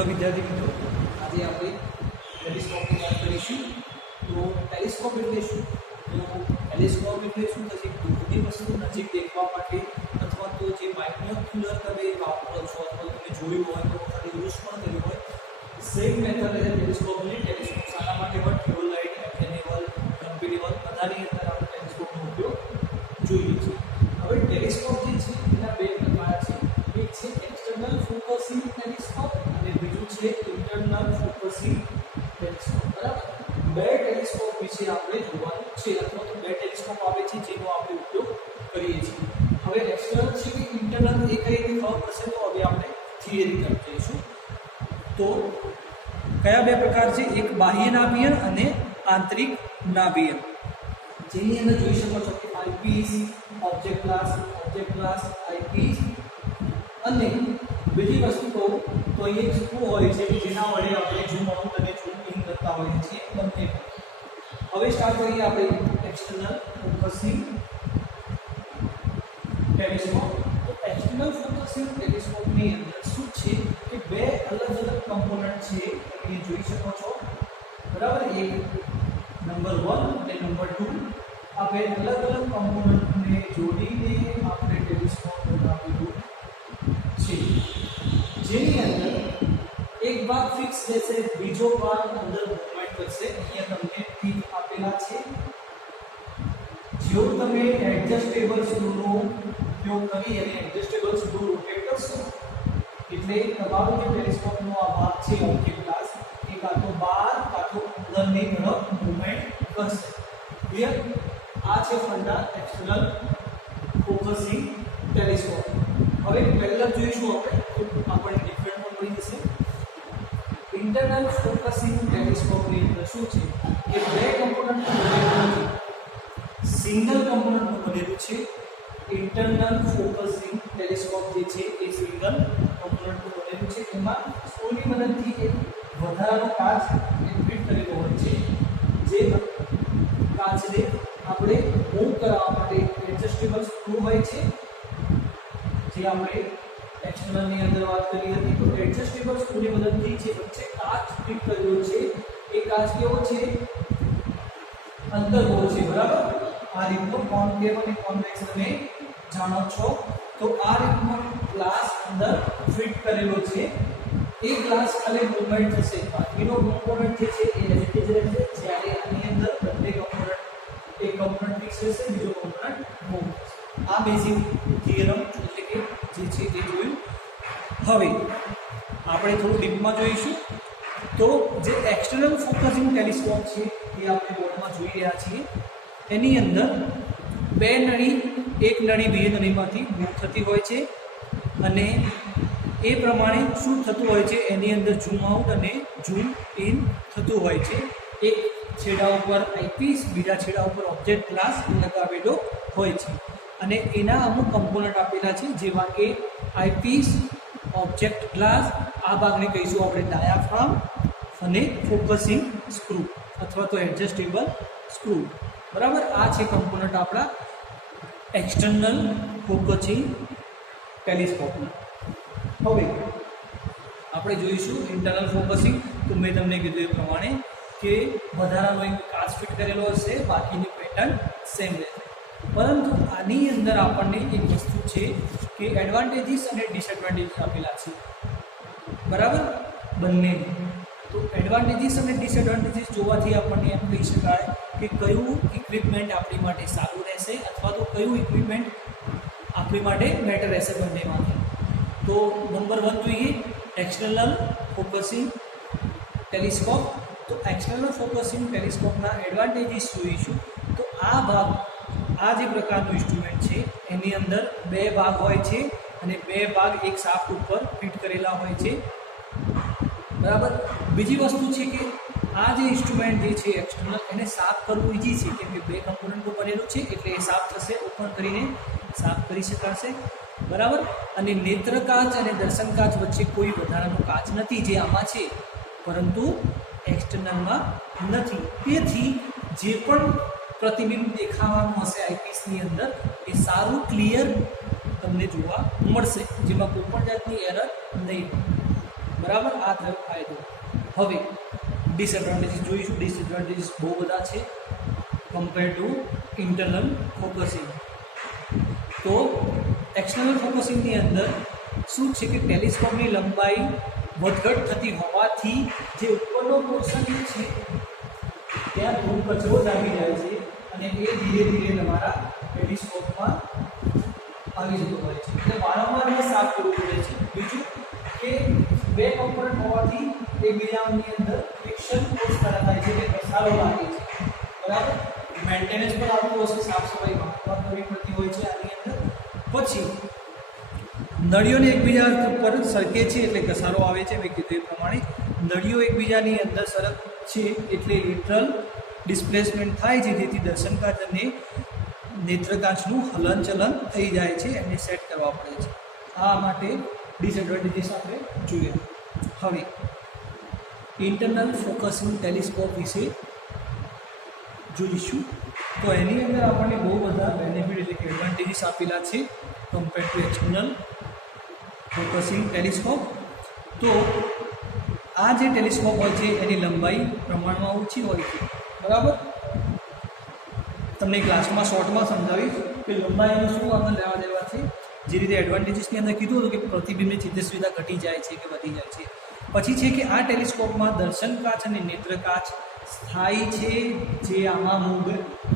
Hello विद्यार्थी मित्रों, आज आप टेलिस्कोप की बात करीशू। तो टेलिस्कोप એટલે શું? તો ટેલિસ્કોપ એટલે શું થશે? દૂરની વસ્તુ નજીક દેખવા માટે અથવા તો જે બાયનોક્યુલર તમે વાપરો છો અથવા તમે જોયું હોય તો ખાલી યુઝ પણ કર્યું હોય, સેમ મેથડ એટલે ટેલિસ્કોપની. ટેલિસ્કોપ શાના માટે હોય? થિયોલાઇટ, એફએનેબલ, કમ્પેરેબલ બધાની અંદર આપણે ટેલિસ્કોપનો ઉપયોગ જોઈએ છીએ. હવે ટેલિસ્કોપ જે છે એના બે પ્રકાર છે. એક છે એક્સટર્નલ ફોકસિંગ ટેલિસ્કોપ અને બીજું છે ઇન્ટરનલ ફોકસિંગ ટેલિસ્કોપ. બરાબર, બે ટેલિસ્કોપ વિશે આપણે જોવાનું છે અથવા તો બે ટેલિસ્કોપ આવે છે જેનો આપણે ઉપયોગ કરીએ છીએ. હવે એક્સટર્નલ છે કે ઇન્ટરનલ એ કઈ રીતે ખબર પડશે? તો હવે આપણે થિયરી તરફ જઈશું. તો કયા બે પ્રકાર છે? એક બાહ્ય નાભિયન અને આંતરિક નાભિયન, જેની અંદર જોઈ શકો છો કે આઈપીસ, ઓબ્જેક્ટ ક્લાસ, આઈપીસ. અને બીજી વસ્તુ કહું તો એ શું હોય છે કે જેના વડે આપણે ઝૂમ આઉટ અને ઝૂમ ઇન કરતા હોઈએ છીએ બંને. હવે સ્ટાર્ટ કરીએ આપણે એક્સટર્નલ ફોકસિંગ ટેલિસ્કોપ. તો એક્સટર્નલ ફોકસિંગ ટેલિસ્કોપની અંદર શું છે કે બે અલગ અલગ કમ્પોનન્ટ છે, તમે જોઈ શકો છો. બરાબર, એક નંબર 1 અને નંબર 2 આ બે અલગ અલગ કમ્પોનન્ટને જોડીને આપણે ટેલિસ્કોપ બનાવેલું છે, જેની અંદર એક ભાગ ફિક્સ રહેશે, બીજો ભાગ અંદર મૂવમેન્ટ કરશે. અહીંયા તમને ટીપ આપેલા છે. જો તમે એડજસ્ટેબલ સ્ક્રૂનો ઉપયોગ કરી અને એડજસ્ટેબલ સ્ક્રૂ રોટેટ કરશો એટલે તમારો જે ટેલિસ્કોપનો આ ભાગ છે ઓબ્જેક્ટ ક્લાસ એ કાં તો બહાર કાં તો અંદરની તરફ મૂવમેન્ટ કરશે. ક્લિયર? આ છે ફંડા એક્સટર્નલ ફોકસિંગ ટેલિસ્કોપ. હવે પહેલા જોઈશું આપણે ડિફરન્ટ પણ મળી જશે. ઇન્ટરનલ ફોકસિંગ ટેલિસ્કોપની અંદર શું છે કે બે કમ્પોનન્ટનું બનેલું નથી, સિંગલ કમ્પોનન્ટનું બનેલું છે. ઇન્ટરનલ ફોકસિંગ ટેલિસ્કોપ જે છે એ સિંગલ કમ્પોનન્ટનું બનેલું છે. એમાં સ્ક્રૂની મદદથી એક વધારાનો કાચ ફિટ કરેલો હોય છે, જે કાચને આપણે મૂવ કરવા માટે એડજસ્ટેબલ સ્ક્રૂ હોય છે, જે આપણે એક્સટર્નલની અંદર વાત કરી હતી. તો એડજસ્ટેબલ સ્ક્રૂની મદદથી જે વચ્ચે કાચ ફિટ કરેલો છે એ કાચ કેવો છે? અંતર્ગોળ છે. બરાબર, આ રીતનો કોન્કેવ અને કોન્વેક્સ તમે જાણો છો. તો આ રીતનો ગ્લાસ અંદર ફિટ કરેલો છે. એ ગ્લાસ ખાલી મૂવમેન્ટ થશે, બાકીનો કમ્પોનન્ટ જે છે એ એઝ ઇટ ઇઝ રહેશે. જ્યારે આની અંદર બંને કમ્પોનન્ટ, એક કમ્પોનન્ટ ફિક્સ રહેશે, બીજો કમ્પોનન્ટ મૂવ થશે. આ બેઝિક થિયરમ એટલે કે જે છે એ જોયું. હવે આપણે થોડું ડીપમાં જોઈશું. તો જે એક્સટર્નલ ફોકસિંગ ટેલિસ્કોપ છે એ આપણે બોર્ડમાં જોઈ રહ્યા છીએ. એની અંદર બે નળી, એક નળી બીજી નળીમાંથી મૂવ થતી હોય છે અને એ પ્રમાણે શું થતું હોય છે, એની અંદર ઝૂમ આઉટ અને ઝૂમ ઇન થતું હોય છે. એક છેડા ઉપર આઈપીસ, બીજા છેડા ઉપર ઓબ્જેક્ટ ગ્લાસ લગાવેલો હોય છે અને એના અમુક કમ્પોનન્ટ આપેલા છે, જેવા કે આઈપીસ, ઓબ્જેક્ટ ગ્લાસ, આ ભાગને કહીશું આપણે ડાયાફ્રામ, અને ફોકસિંગ સ્ક્રૂ અથવા તો એડજસ્ટેબલ સ્ક્રૂ. બરાબર, આ છે કમ્પોનન્ટ આપણા એક્સટર્નલ ફોકસિંગ ટેલિસ્કોપના. હવે આપણે જોઈશું ઇન્ટરનલ ફોકસિંગ. તો મેં તમને કીધું એ પ્રમાણે કે વધારાનો એક કાચ ફિટ કરેલો હશે, બાકીની પેટર્ન સેમ રહેશે. પરંતુ આની અંદર આપણને એક વસ્તુ છે કે એડવાન્ટેજીસ અને ડિસએડવાન્ટેજીસ આપેલા છે. બરાબર, બંને. તો એડવાન્ટેજીસ અને ડિસએડવાન્ટેજીસ જોવાથી આપણને એમ કહી શકાય કે કયું ઇક્વિપમેન્ટ આપણી માટે સારું રહેશે અથવા તો કયું ઇક્વિપમેન્ટ આપણી માટે બેટર રહેશે બંનેમાંથી. તો નંબર 1 જોઈએ એક્સટર્નલ ફોકસિંગ ટેલિસ્કોપ. તો એક્સટર્નલ ફોકસિંગ ટેલિસ્કોપના એડવાન્ટેજીસ જોઈશું. તો આ જે પ્રકારનું ઇન્સ્ટ્રુમેન્ટ છે એની અંદર બે ભાગ હોય છે અને બે ભાગ એક શાફ્ટ ઉપર ફિટ કરેલા હોય છે. બરાબર, બીજી વસ્તુ છે કે આ જે ઇન્સ્ટ્રુમેન્ટ જે છે એક્સટર્નલ, એને સાફ કરવું ઇઝી છે, કેમ કે બે કમ્પોનન્ટનું બનેલું છે એટલે એ સાફ થશે, ઓપન કરીને સાફ કરી શકાશે. બરાબર, અને નેત્ર કાચ અને દર્શન કાચ વચ્ચે કોઈ વધારાનો કાચ નથી, જે આમાં છે પરંતુ એક્સટર્નલમાં નથી. તેથી જે પણ પ્રતિબિંબ દેખાવાનું હશે આઈપીસની અંદર એ સારું ક્લિયર તમને જોવા મળશે, જેમાં કોઈ પણ જાતની એરર નહીં હોય. બરાબર, આ થયો ફાયદો. હવે ડિસએડવાન્ટેજીસ જોઈશું. ડિસએડવાન્ટેજીસ બહુ બધા છે કમ્પેર ટુ ઇન્ટરનલ ફોકસિંગ. તો એક્સટર્નલ ફોકસિંગની અંદર શું છે કે ટેલિસ્કોપની લંબાઈ વધઘટ થતી હોવાથી જે ઉપરનો પોર્શન છે ત્યાં ધૂળ કચરો જામી જાય છે અને એ ધીરે ધીરે તમારા ટેલિસ્કોપમાં આવી જતો હોય છે. એટલે વારંવાર એને સાફ કરવું પડે છે. બીજું કે બે કમ્પોનન્ટ હોવાથી એકબીજાની અંદર ફ્રિક્શન ફોર્સ પેદા થાય છે, એટલે ઘસારો લાગે છે. બરાબર, મેન્ટેનન્સ પણ આવતું હશે, સાફ સફાઈ કરવી પડતી હોય છે આની અંદર. પછી નળીઓને એકબીજા પર સરકે છે એટલે ઘસારો આવે છે. મેં કીધું એ પ્રમાણે નળીઓ એકબીજાની અંદર સરક છે એટલે લેટરલ ડિસ્પ્લેસમેન્ટ થાય છે, જેથી દર્શનકાચ અને નેત્રકાચનું હલનચલન થઈ જાય છે, એમને સેટ કરવા પડે છે. આ માટે ડિસએડવાન્ટેજીસ આપણે જોઈએ. હવે ઇન્ટરનલ ફોકસિંગ ટેલિસ્કોપ વિશે જોઈશું. તો એની અંદર આપણને બહુ બધા બેનિફિટ એટલે કે એડવાન્ટેજીસ આપેલા છે compare to external focusing telescope. તો આ જે ટેલિસ્કોપ હોય છે એની લંબાઈ પ્રમાણમાં ઓછી હોય છે. બરાબર, તમને ક્લાસમાં શોર્ટમાં સમજાવીશ કે લંબાઈનું શું આપણે લેવા દેવા છે. જે રીતે એડવાન્ટેજીસની અંદર કીધું હતું કે પ્રતિબિંબની તેજસ્વીતા ઘટી જાય છે કે વધી જાય છે. પછી છે કે આ ટેલિસ્કોપમાં દર્શન કાચ અને નેત્ર કાચ સ્થાયી છે, જે આમાં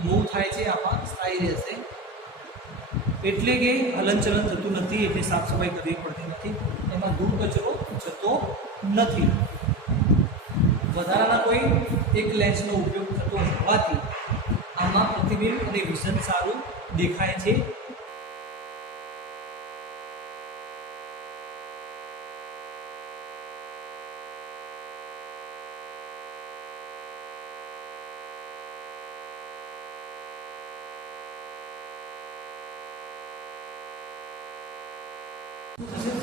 મૂવ થાય છે આમાં સ્થાયી રહેશે, એટલે કે હલનચલન થતું નથી, એટલે સાફ સફાઈ કરવી પડતી નથી, એમાં ધૂળ કચરો જતો નથી. વધારાના કોઈ એક લેન્સનો ઉપયોગ થતો હોવાથી આમાં પ્રતિબિંબ અને વિઝન સારું દેખાય છે.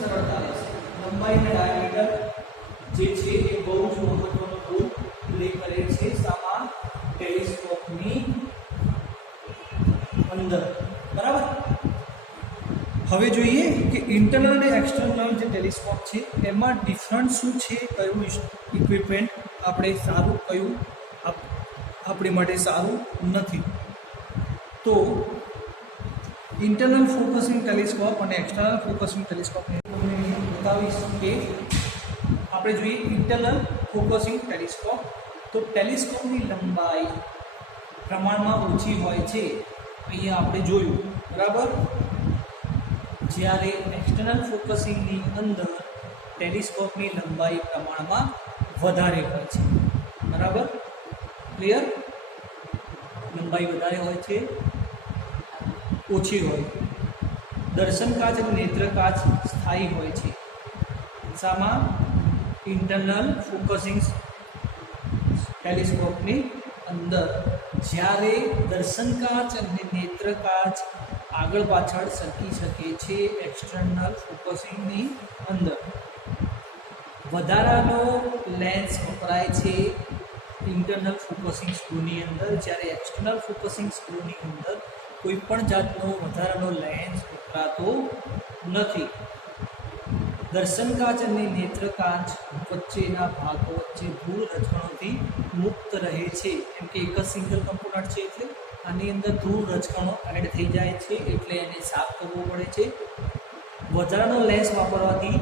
સરળતા રહેશે. લંબાઈ અને ડાયામીટર જે છે એ બહુ જ મહત્વનો રોલ પ્લે કરે છે સામા ટેલિસ્કોપની અંદર. બરાબર, હવે જોઈએ કે ઇન્ટરનલ અને એક્સટર્નલ જે ટેલિસ્કોપ છે એમાં ડિફરન્ટ શું છે, કયું ઇક્વિપમેન્ટ આપણે સારું, કયું આપણી માટે સારું નથી. તો ઇન્ટરનલ ફોકસિંગ ટેલિસ્કોપ અને એક્સટર્નલ ફોકસિંગ ટેલિસ્કોપને બતાવીશ કે આપણે જોઈએ ઇન્ટરનલ ફોકસિંગ ટેલિસ્કોપ. તો ટેલિસ્કોપની લંબાઈ પ્રમાણમાં ઓછી હોય છે, અહીંયા આપણે જોયું. બરાબર, જ્યારે એક્સટર્નલ ફોકસિંગની અંદર ટેલિસ્કોપની લંબાઈ પ્રમાણમાં વધારે હોય છે. બરાબર, ક્લિયર? લંબાઈ વધારે હોય છે, ઓછી હોય. દર્શન કાચ અને નેત્ર કાચ સ્થાયી હોય છે. શામાં? ઇન્ટરનલ ફોકસિંગ ટેલિસ્કોપની અંદર. જ્યારે દર્શન કાચ અને નેત્ર કાચ આગળ પાછળ સરકી શકે છે એક્સટર્નલ ફોકસિંગની અંદર. વધારાનો લેન્સ વપરાય છે ઇન્ટરનલ ફોકસિંગ સ્ક્રૂની અંદર, જ્યારે એક્સટર્નલ ફોકસિંગ સ્ક્રૂની અંદર કોઈ પણ જાતનો વધારાનો લેન્સ વપરાતો નથી. દર્શન કાચ અને નેત્ર કાચ વચ્ચેના ભાગો વચ્ચે ધૂળ રજકણોથી મુક્ત રહે છે, કેમ કે એક જ સિંગલ કમ્પોનન્ટ છે એટલે આની અંદર ધૂળ રજકણો એડ થઈ જાય છે, એટલે એને સાફ કરવો પડે છે. વધારાનો લેન્સ વાપરવાથી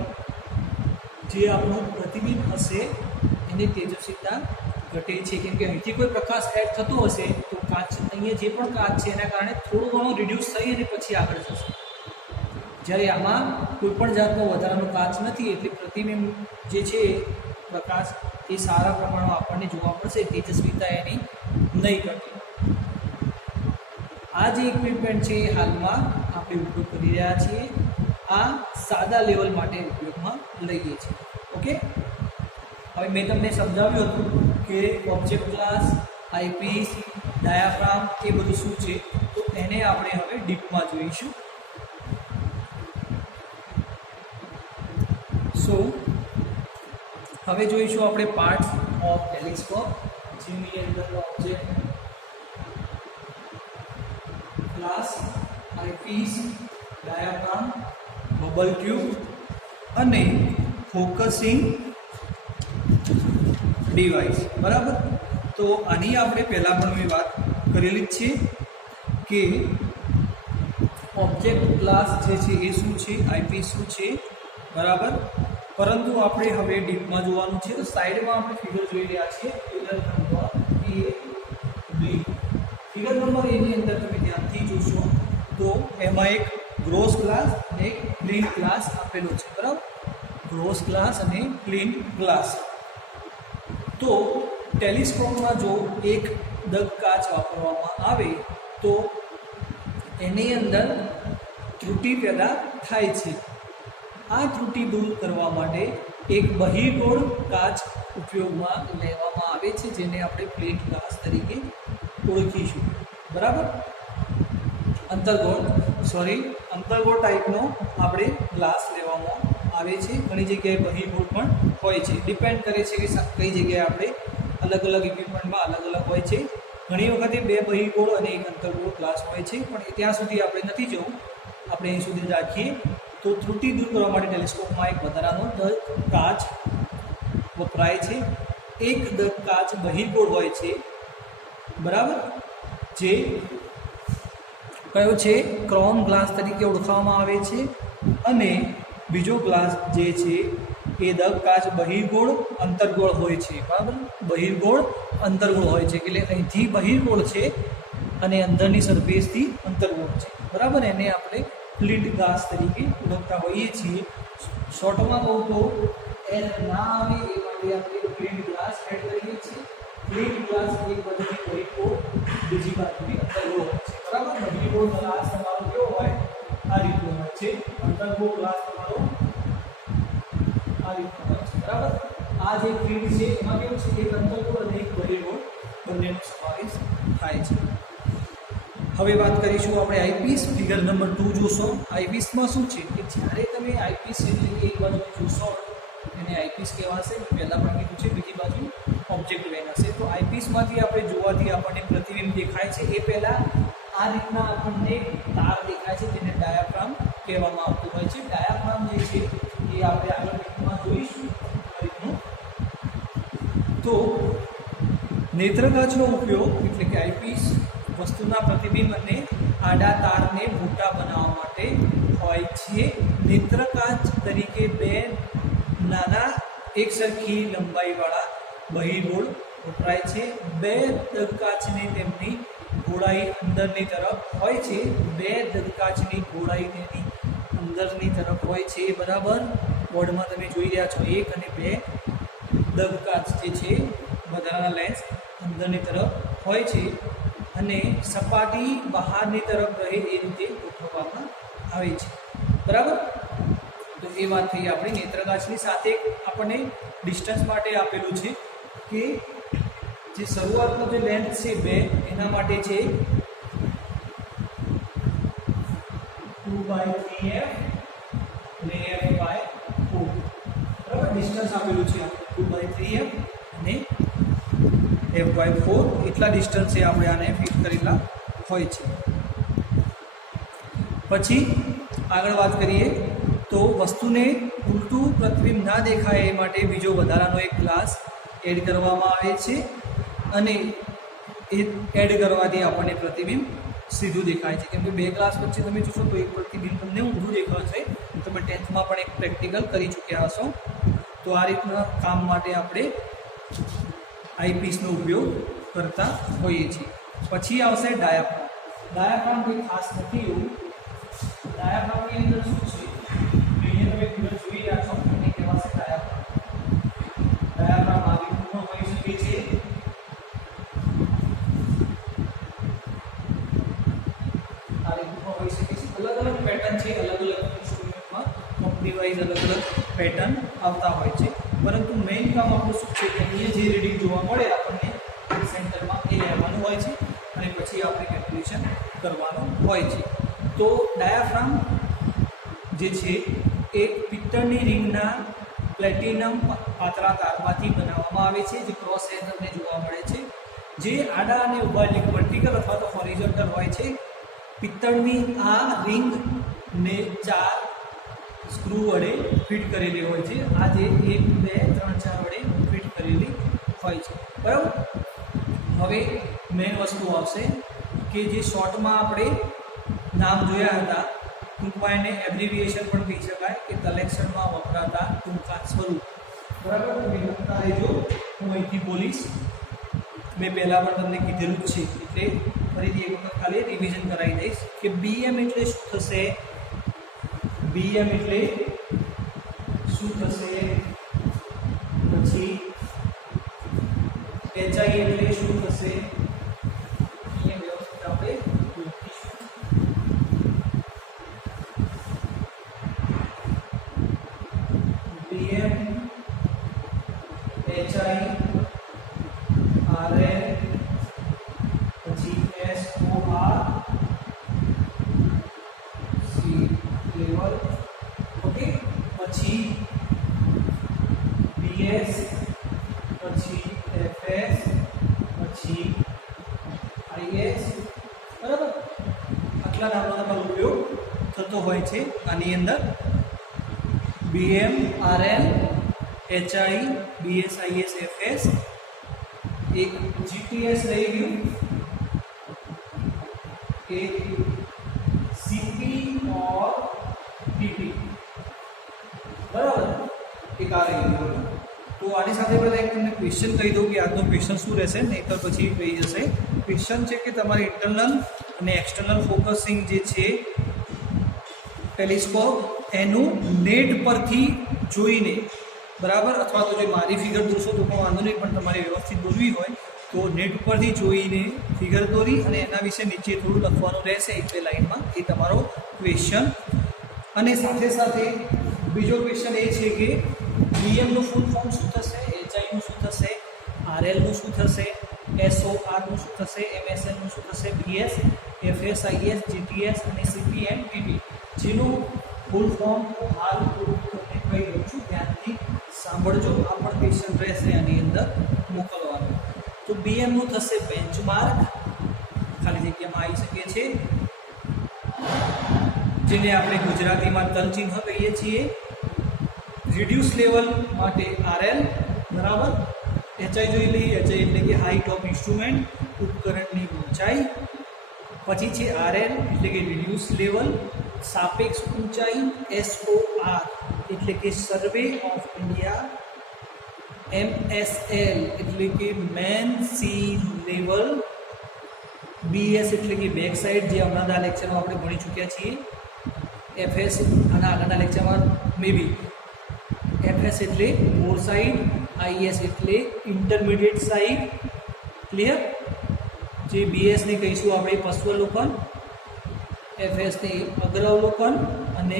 જે આપણું પ્રતિબિંબ હશે એની તેજસ્વીતા ઘટે છે, કેમ કે અહીંથી કોઈ પ્રકાશ એડ થતો હશે તો કાચ, અહીંયા જે પણ કાચ છે એના કારણે થોડું ઘણું રિડ્યુસ થઈ અને પછી આગળ જશે. જ્યારે આમાં કોઈ પણ જાતનો વધારાનો કાચ નથી, એટલે પ્રતિબિંબ જે છે પ્રકાશ એ સારા પ્રમાણમાં આપણને જોવા મળશે, તેજસ્વીતા એની નહીં ઘટે. આ જે ઇક્વિપમેન્ટ છે એ હાલમાં આપણે ઉપયોગ કરી રહ્યા છીએ. આ સાદા લેવલ માટે ઉપયોગમાં લઈએ છીએ. ઓકે, હવે મેં તમને સમજાવ્યું હતું કે ઓબ્જેક્ટ ક્લાસ, આઈપીસ, ડાયાફ્રામ એ બધું શું છે, તો એને આપણે હવે ડીપમાં જોઈશું. સો હવે જોઈશું આપણે પાર્ટ્સ ઓફ ટેલિસ્કોપ, જેની અંદર object class, eyepiece, diaphragm, bubble tube અને ફોકસિંગ ડિવાઇસ, બરાબર. તો આની આપણે પહેલાં પણ મેં વાત કરેલી જ છે કે ઓબ્જેક્ટ ક્લાસ જે છે એ શું છે, આઈપી શું છે, બરાબર. પરંતુ આપણે હવે ડીપમાં જોવાનું છે. તો સાઈડમાં આપણે ફિગર જોઈ રહ્યા છીએ, figure number A. Figure number A ની અંદર તમે ધ્યાનથી જોશો તો એમાં એક ગ્રોસ ક્લાસ અને એક ક્લીન ક્લાસ આપેલો છે, બરાબર. ગ્રોસ ક્લાસ અને ક્લીન ક્લાસ. તો ટેલિસ્કોપમાં જો એક દગ કાચ વાપરવામાં આવે તો એની અંદર ત્રુટિ પેદા થાય છે. આ ત્રુટિ દૂર કરવા માટે એક બહિર્ગોળ કાચ ઉપયોગમાં લેવામાં આવે છે, જેને આપણે પ્લેન ગ્લાસ તરીકે ઓળખીશું, બરાબર. અંતર્ગોળ ટાઈપનો આપણે ગ્લાસ લેવામાં આવે છે. ઘણી જગ્યાએ બહિર્ગોળ પણ હોય છે. ડિપેન્ડ કરે છે કે કઈ જગ્યાએ આપણે અલગ અલગ ઇક્વિપમેન્ટમાં અલગ અલગ હોય છે. ઘણી વખતે 2 બહિર્ગોળ અને 1 અંતર્ગોળ ગ્લાસ હોય છે, પણ ત્યાં સુધી આપણે નથી જવું, આપણે અહીં સુધી રાખીએ. તો ત્રુટિ દૂર કરવા માટે ટેલિસ્કોપમાં એક વધારાનો દગ કાચ વપરાય છે. એક દગ કાચ બહિર્ગોળ હોય છે, બરાબર, જે કયો છે, ક્રોમ ગ્લાસ તરીકે ઓળખવામાં આવે છે. અને બીજો ગ્લાસ જે છે એ દગ કાચ બહિર્ગોળ અંતર્ગોળ હોય છે, બરાબર. બહિર્ગોળ અંતર્ગોળ હોય છે, એટલે અહીંથી બહિર્ગોળ છે અને અંદરની સરફેસથી અંતર્ગોળ છે, બરાબર. એને આપણે પ્લિન્ટ ગ્લાસ તરીકે ઓળખતા હોઈએ છીએ. શોર્ટમાં કહું તો એર ના આવે એ માટે આપણે પ્લિન્ટ ગ્લાસ એડ કરીએ છીએ. પ્લિન્ટ ગ્લાસ એક બાજુની બહિર્ગોળ, બીજી બાજુની અંતર્ગોળ હોય છે, બરાબર. બહિર્ગોળ ગ્લાસ તમારો કેવો હોય, આ રીતનો હોય છે. અંતર્ગોળ ગ્લાસ તમારો આ રીતનો હોય છે, બરાબર. આ જે પ્લિન્ટ છે એમાં કેવું છે, એક અંતર્ગોળ અને એક બહિર્ગોળ બંનેનો સમાવેશ થાય છે. હવે વાત કરીશું આપણે આઈપીસ. ફિગર નંબર 2 જોશો. આઈપીસમાં શું છે કે જ્યારે તમે આઈપીસ એટલે એક બાજુ જોશો એને આઈપીસ કહેવાશે. પહેલાં પણ કીધું છે, બીજી બાજુ ઓબ્જેક્ટ વેન હશે. તો આઈપીસમાંથી આપણે જોવાથી આપણને પ્રતિબિંબ દેખાય છે. એ પહેલાં આ રીતના આપણને તાર દેખાય છે, જેને ડાયાફ્રામ કહેવામાં આવતું હોય છે. ડાયાફ્રામ જે છે એ આપણે આગળ ડીપમાં જોઈશું આ રીતનું. તો નેત્રકાચનો ઉપયોગ એટલે કે આઈપીસ વસ્તુના પ્રતિબિંબ અને આડા તારને મોટા બનાવવા માટે હોય છે. નેત્રકાચ તરીકે 2 નાના એકસરખી લંબાઈવાળા બહિર્ગોળ વપરાય છે. 2 દગકાચને તેમની ગોળાઈ અંદરની તરફ હોય છે. 2 દગકાચની ગોળાઈ તેની અંદરની તરફ હોય છે, બરાબર. બોર્ડમાં તમે જોઈ રહ્યા છો 1 અને 2 દગકાચ જે છે વધારાના લેન્સ અંદરની તરફ હોય છે અને સપાટી બહારની તરફ રહે એ રીતે ગોઠવવામાં આવે છે, બરાબર. તો એ વાત થઈ આપણી નેત્રકાચની. સાથે આપણને ડિસ્ટન્સ માટે આપેલું છે કે જે શરૂઆતનો જે લેન્થ છે 2 એના માટે છે 2/3f અને f/4, બરાબર. ડિસ્ટન્સ આપેલું છે 2/3f અને f/4 એટલા ડિસ્ટન્સે આપણે આને ફિટ કરેલા હોય છે. પછી આગળ વાત કરીએ તો વસ્તુને ઉલટું પ્રતિબિંબ ના દેખાય એ માટે બીજો વધારાનો એક ગ્લાસ એડ કરવામાં આવે છે અને એ એડ કરવાથી આપણને પ્રતિબિંબ સીધું દેખાય છે. કેમ કે 2 ગ્લાસ વચ્ચે તમે જોશો તો એક પ્રતિબિંબ તમને ઊંધું દેખાશે. તમે 10th માં પણ એક પ્રેક્ટિકલ કરી ચૂક્યા હશો. તો આ રીતના કામ માટે આપણે આઈપીસનો ઉપયોગ કરતા હોઈએ છીએ. પછી આવશે ડાયાફ્રામ. ડાયાફ્રામ કોઈ ખાસ નથી એવું. ડાયાફ્રામની અંદર શું છે, અહીંયા તમે ફિગર જોઈ રહ્યા છો, એને કહેવાશે ડાયાફ્રામ. ડાયાફ્રામ આ રીતનો હોઈ શકે છે. આ રીતનો હોઈ શકે છે. અલગ અલગ પેટર્ન છે, અલગ અલગ ઇન્સ્ટ્રુમેન્ટમાં કંપની વાઇઝ અલગ અલગ પેટર્ન આવતા હોય છે. પરંતુ મેઇન કામ આપણું શું છે કે અહીંયા જે રીડિંગ જોવા મળે આપણને સેન્ટરમાં એ લેવાનું હોય છે અને પછી આપણે કેલ્ક્યુલેશન કરવાનું હોય છે. તો ડાયાફ્રામ જે છે એ પિત્તળની રિંગના પ્લેટિનમ પાતળા તારમાંથી બનાવવામાં આવે છે, જે ક્રોસ સેર તમને જોવા મળે છે, જે આડા અને ઊભા એટલે વર્ટિકલ અથવા તો હોરિઝોન્ટલ હોય છે. પિત્તળની આ રિંગને 4 સ્ક્રૂ વડે ફિટ કરેલી હોય છે. આ જે 1 2 3 4 વડે ફિટ કરેલી હોય છે, બરાબર. હવે મેઇન વસ્તુ આવશે કે જે શોર્ટમાં આપણે નામ જોયા હતા, ટૂંકમાં એને એબ્રિવિએશન પણ કહી શકાય કે કલેક્શનમાં વપરાતા ટૂંકા સ્વરૂપ, બરાબર. તમે લખતા રહેજો, હું અહીંથી બોલીશ. મેં પહેલાં પણ તમને કીધેલું જ છે, એટલે ફરીથી એક વખત ખાલી રિવિઝન કરાવી દઈશ કે BM એટલે શું થશે. BM એટલે શું થશે, પછી HI એટલે શું થશે, અહીંયા વ્યવસ્થિત આપણે લખીશું. BM HI RL પછી SOR C લેવલ, ઓકે. પછી BS, પછી FS, પછી IS, બરાબર. આટલા નામનો તમારો ઉપયોગ થતો હોય છે આની અંદર. BM RL HI BS IS FS, એક GTS રહી ગયું, એક CP और PP, બરાબર. એક આ રહી ગયું. તો આની સાથે પહેલાં એક તમને ક્વેશ્ચન કહી દઉં કે આજનો ક્વેશ્ચન શું રહેશે, નહીં તો પછી કહી જશે. ક્વેશ્ચન છે કે તમારે ઇન્ટરનલ અને એક્સટર્નલ ફોકસિંગ જે છે ટેલિસ્કોપ એનું નેટ પરથી જોઈને, બરાબર, અથવા તો જો મારી ફિગર દોરશો તો પણ વાંધો નહીં, પણ તમારે વ્યવસ્થિત દોરવી હોય તો નેટ પરથી જોઈને ફિગર દોરી અને એના વિશે નીચે થોડું લખવાનું રહેશે એક બે લાઇનમાં. એ તમારો ક્વેશ્ચન. અને સાથે સાથે બીજો ક્વેશ્ચન એ છે કે BMનું ફૂલ ફોર્મ શું થશે, HIનું શું થશે, RLનું શું થશે, SORનું શું થશે, MSNનું શું થશે, BS FS IS GTS અને CP and PP, જેનું ફૂલ ફોર્મ હાલ તમને કહી દઉં છું, ધ્યાનથી સાંભળજો. આ પણ ક્વેશ્ચન રહેશે આની અંદર મોકલવાનું. તો BMનું થશે બેન્ચમાર્ક, ખાલી જગ્યામાં આવી શકે છે, જેને આપણે ગુજરાતીમાં તલચિહ્ન કહીએ છીએ. રિડ્યુસ લેવલ માટે RL, બરાબર. HI જોઈ લઈએ. HI એટલે કે હાઇટ ઓફ ઇન્સ્ટ્રુમેન્ટ, ઉપકરણની ઊંચાઈ. પછી છે RL એટલે કે રિડ્યુસ લેવલ, સાપેક્ષ ઊંચાઈ. SOR એટલે કે સર્વે ઓફ ઇન્ડિયા. MSL એટલે કે મેન સી લેવલ. BS એટલે કે બેક સાઇડ, જે હમણાં આ લેક્ચરમાં આપણે ભણી ચૂક્યા છીએ. FS આના આગળના લેક્ચરમાં મે બી. FS એટલે બોર સાઇડ. IS એટલે ઇન્ટરમીડિયેટ સાઇડ, ક્લિયર. જે BS ને કહીશું આપણે પશ્ચાવલોકન, FS ને અગ્ર અવલોકન અને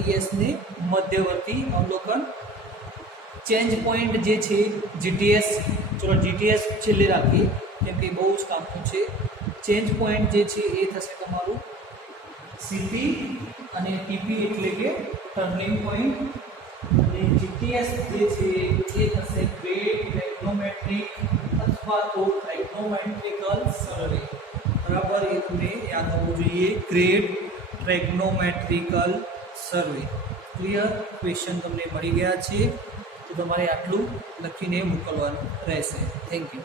IS ને મધ્યવર્તી અવલોકન. ચેન્જ પોઈન્ટ જે છે GTS, ચલો GTS છેલ્લે રાખીએ કેમ કે બહુ જ કામનું છે. ચેન્જ પોઈન્ટ જે છે એ થશે તમારું CP અને TP એટલે કે ટર્નિંગ પોઈન્ટ. અને GTS જે છે એ થશે ગ્રેડ ટ્રેગ્નોમેટ્રિક અથવા તો ટ્રેગ્નોમેટ્રિકલ સર્વે, બરાબર. એ તમને યાદ હોવું જોઈએ, ગ્રેડ ટ્રેગ્નોમેટ્રિકલ સર્વે. ક્લિયર. ક્વેશ્ચન તમને મળી ગયા છે, તો તમારે આટલું લખીને મોકલવાનું રહેશે. Thank you.